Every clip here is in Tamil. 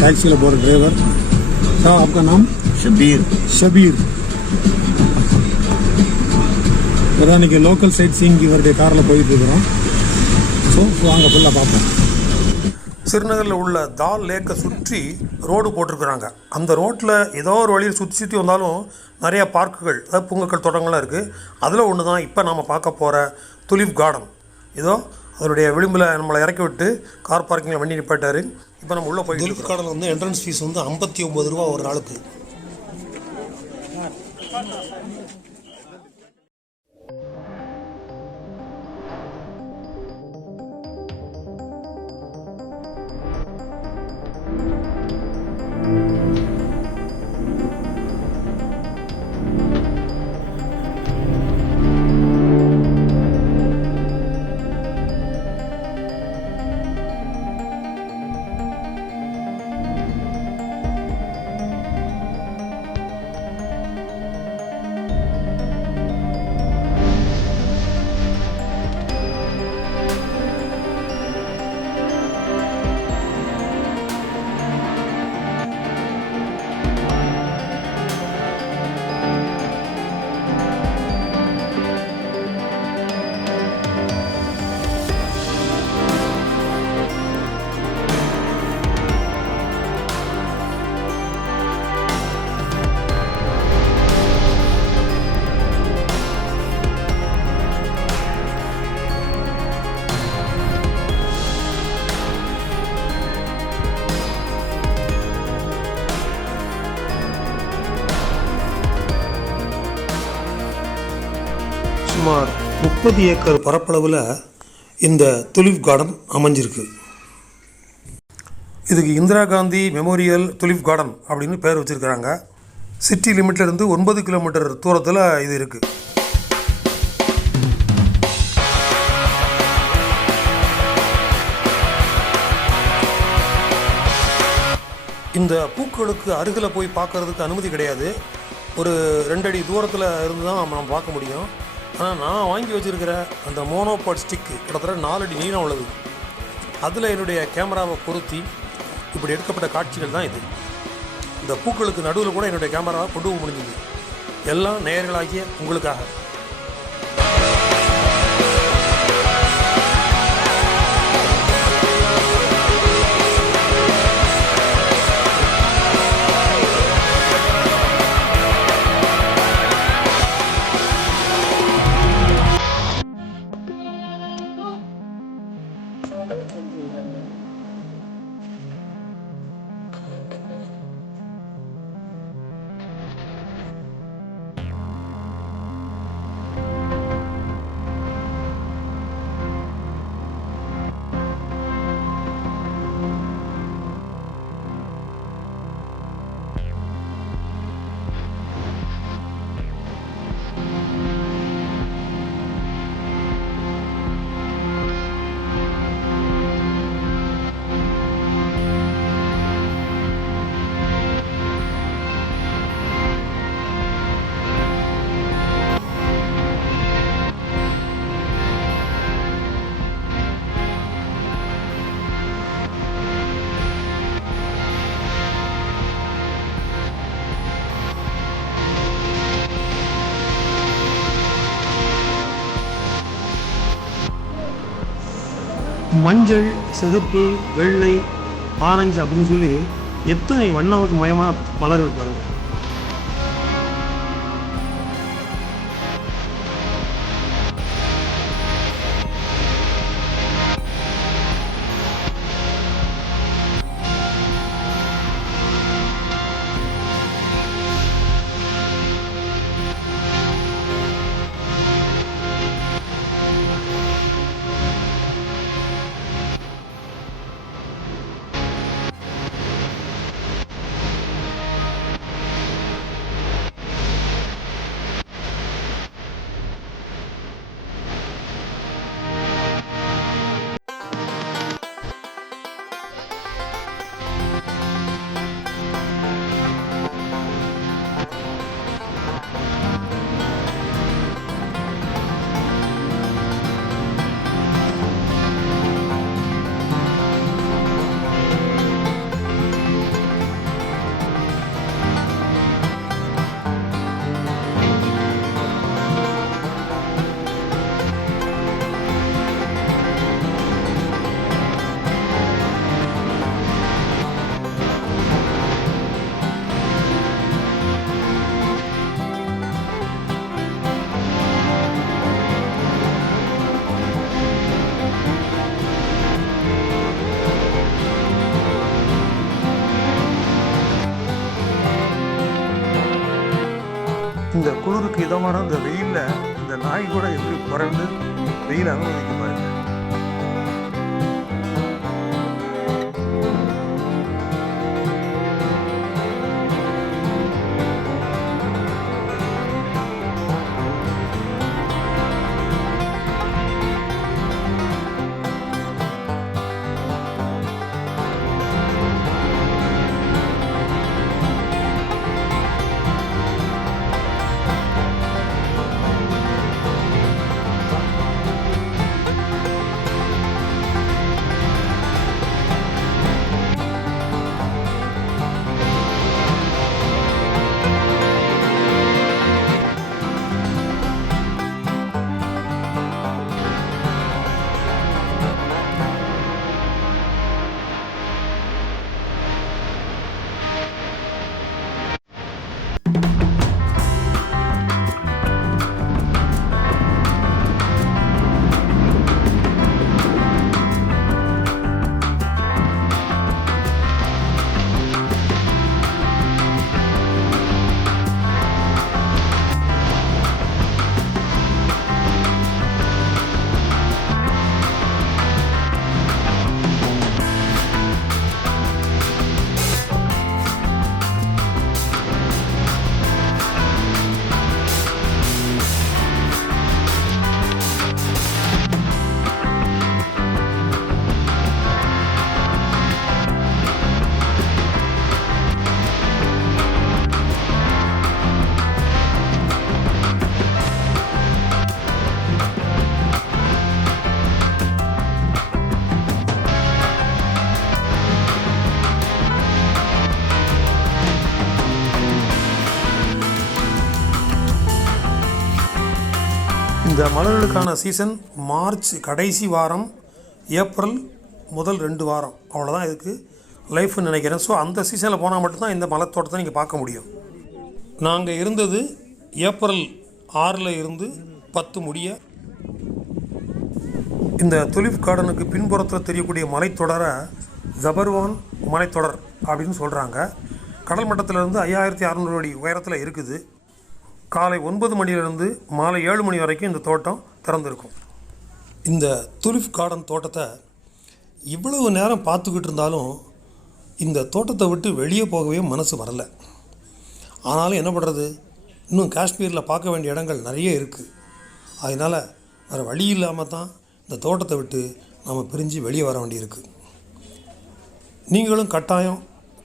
टैक्सी போகிற டிரைவர். சார் आपका नाम? शबीर. ஷபீர். இன்னைக்கு லோக்கல் சைட் சீயிங் இவருடைய காரில் போயிட்டு இருக்கிறோம். ஸோ வாங்க ஃபுல்லாக பார்ப்போம். ஸ்ரீநகரில் உள்ள தால் லேக்கை சுற்றி ரோடு போட்டிருக்கிறாங்க. அந்த ரோட்டில் ஏதோ ஒரு வழியில் சுற்றி வந்தாலும் நிறையா பார்க்குகள், அதாவது பூங்காக்கள், தோட்டங்கள்லாம் இருக்குது. அதில் ஒன்று தான் இப்போ நாம் பார்க்க போகிற துலிப் கார்டன். ஏதோ அதனுடைய விளிம்பில் நம்மளை இறக்கி விட்டு கார் பார்க்கிங்கில் வண்டி நிப்பாட்டார். இப்போ நம்ம உள்ளே போய் துலிப் கார்டன் வந்து என்ட்ரன்ஸ் ஃபீஸ் வந்து 59 ரூபா ஒரு நாளுக்கு. சுமார் 30 ஏக்கர் பரப்பளவில் இந்த துலிப் கார்டன் அமைஞ்சிருக்கு. இதுக்கு Indira Gandhi memorial tulip garden அப்படின்னு பேர் வச்சுருக்கிறாங்க. சிட்டி லிமிட்லேருந்து 9 கிலோமீட்டர் தூரத்தில் இது இருக்குது. இந்த பூக்களுக்கு அருகில் போய் பார்க்கறதுக்கு அனுமதி கிடையாது. ஒரு 2 அடி தூரத்தில் இருந்து தான் நம்ம பார்க்க முடியும். ஆனால் நான் வாங்கி வச்சுருக்கிற அந்த மோனோபாட் ஸ்டிக்கு கிட்டத்தட்ட 4 அடி நீளம் உள்ளது. அதில் என்னுடைய கேமராவை பொருத்தி இப்படி எடுக்கப்பட்ட காட்சிகள் தான் இது. இந்த பூக்களுக்கு நடுவில் கூட என்னுடைய கேமராவை கொண்டு போக முடிஞ்சுது. எல்லாம் நேயர்களாகிய உங்களுக்காக. மஞ்சள், சிவப்பு, வெள்ளை, ஆரஞ்சு அப்படின்னு சொல்லி எத்தனை வண்ணமுக்கு மயமாக மலர் இருப்பாங்க. இந்த குளிருக்கு இதமான இந்த வெயிலில் இந்த நாய் கூட எப்படி பறந்து வெயில் அனுமதிக்க பாருங்க. இந்த மலர்களுக்கான சீசன் மார்ச் கடைசி வாரம், ஏப்ரல் முதல் 2 வாரம், அவ்வளோதான் இதுக்கு லைஃப்னு நினைக்கிறேன். ஸோ அந்த சீசனில் போனால் மட்டும்தான் இந்த மலர் தோட்டத்தை நீங்கள் பார்க்க முடியும். நாங்கள் இருந்தது ஏப்ரல் 6 இருந்து 10 முடிய. இந்த துலிப் கார்டனுக்கு பின்புறத்தில் தெரியக்கூடிய மலைத்தொடரை ஜபர்வான் மலைத்தொடர் அப்படின்னு சொல்கிறாங்க. கடல் மட்டத்திலிருந்து 5600 அடி உயரத்தில் இருக்குது. காலை 9 மணியிலிருந்து மாலை 7 மணி வரைக்கும் இந்த தோட்டம் திறந்திருக்கும். இந்த துலிப் கார்டன் தோட்டத்தை இவ்வளவு நேரம் பார்த்துக்கிட்டு இருந்தாலும் இந்த தோட்டத்தை விட்டு வெளியே போகவே மனசு வரல. ஆனாலும் என்ன பண்ணுறது, இன்னும் காஷ்மீரில் பார்க்க வேண்டிய இடங்கள் நிறைய இருக்குது. அதனால் வேறு வழி இல்லாமல் தான் இந்த தோட்டத்தை விட்டு நாம் பிரிஞ்சு வெளியே வர வேண்டியிருக்கு. நீங்களும் கட்டாயம்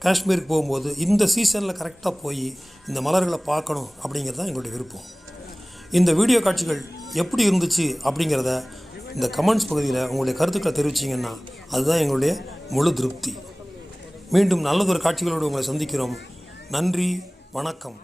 காஷ்மீருக்கு போகும்போது இந்த சீசனில் கரெக்டாக போய் இந்த மலர்களை பார்க்கணும் அப்படிங்கிறது தான் எங்களுடைய விருப்பம். இந்த வீடியோ காட்சிகள் எப்படி இருந்துச்சு அப்படிங்கிறத இந்த கமெண்ட்ஸ் பகுதியில் உங்களுடைய கருத்துக்களை தெரிவிச்சிங்கன்னா அதுதான் எங்களுடைய முழு திருப்தி. மீண்டும் நல்லதொரு காட்சிகளோடு உங்களை சந்திக்கிறோம். நன்றி, வணக்கம்.